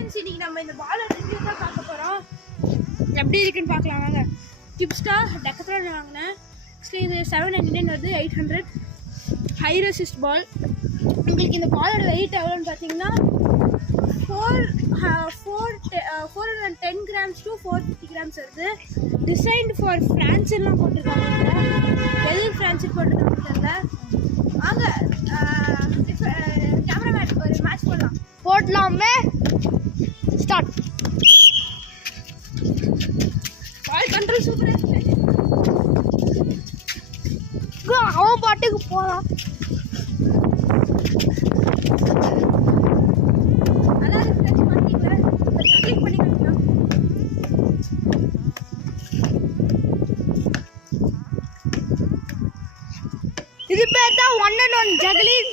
இன்னைக்கு நம்ம இந்த பால் ரிவ்யூ தான் பார்க்க போகிறோம். எப்படி இருக்குன்னு பார்க்கலாம் வாங்க. டிப்ஸ்டா டெக்கத்ரான் வாங்கினேன். இது 799 வருது. 800 ஹை ரெசிஸ்ட் பால். உங்களுக்கு இந்த பாலோட வெயிட் எவ்வளோன்னு பார்த்தீங்கன்னா 410 grams to 450 grams வருது. டிசைன்டு ஃபார் ஃப்ரான்ஸ்லாம் போட்டிருக்காங்க. எதுக்கு ஃப்ரான்ஸுக்கு போட்டிருக்காங்க தெரியல. வாங்க கேமராமேன் ஒரு மேட்ச் போடலாமே. ஸ்டார்ட். பால் கண்ட்ரோல் சூப்பராக இருக்கு. அவன் பாட்டுக்கு போகலாம். இது பேர் தான் 1 and 1 ஜக்லிங்.